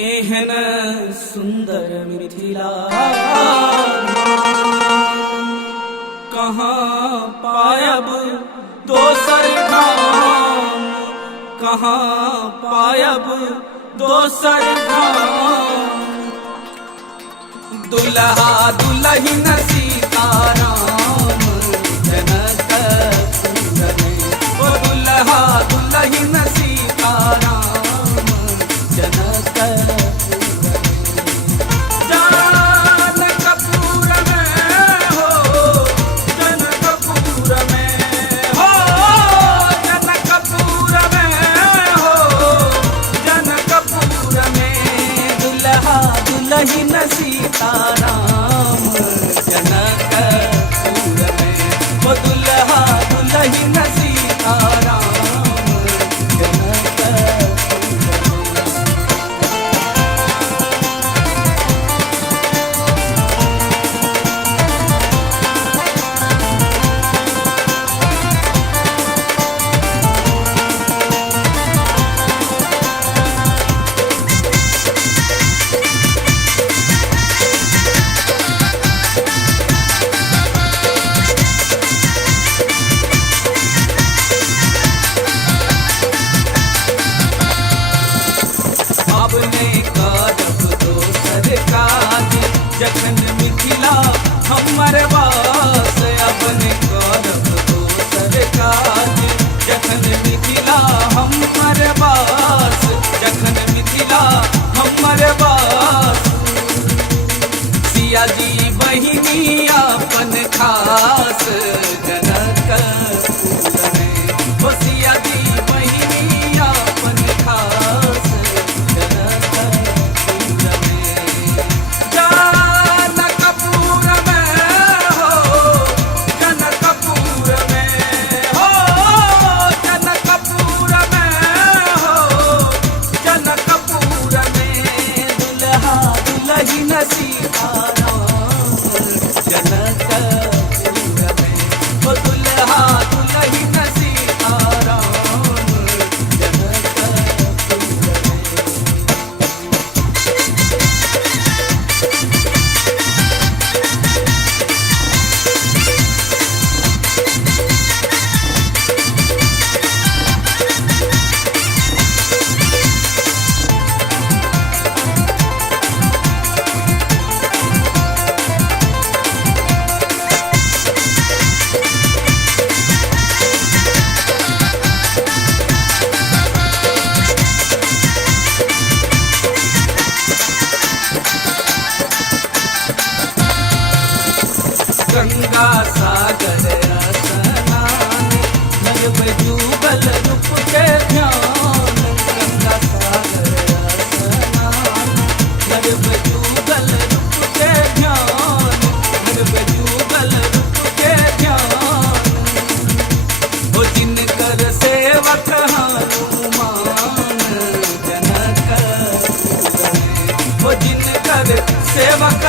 एहन सुंदर मिथिला कहाँ पायब दोसर धाम, कहाँ पायब दोसर धाम। दुल्हा दुल्हन सीताराम जनकपुर में, ओ दुल्हा दुल्हन सीताराम जनकपुर में, जनकपुर में हो, जनकपुर में हो, जनकपुर में हो, जनकपुर में दुल्हा दुल्हन सीताराम जनकपुर में, वो दुल्हा दुल्हन सीताराम जखन मिथिला हमर वास, अपने करब दोसर काज। जखन मिथिला हमर वास, जखन मिथिला हमर वास। सिया जी बहिनी अपन खास जनकपुर में, ओ सिया जी बहिनी अपन खास सीताराम जनकपुर में, ओ दुल्हा दुल्हन सीताराम जनकपुर में। गंगा सागर स्नान लगब जुगल रूप के ध्यान, गंगा सागर स्नान लगब जुगल रूप के ध्यान, लगब जुगल रूप के ध्यान। हो जिनकर सेवक हनुमान जनकपुर में, हो जिनकर सेवक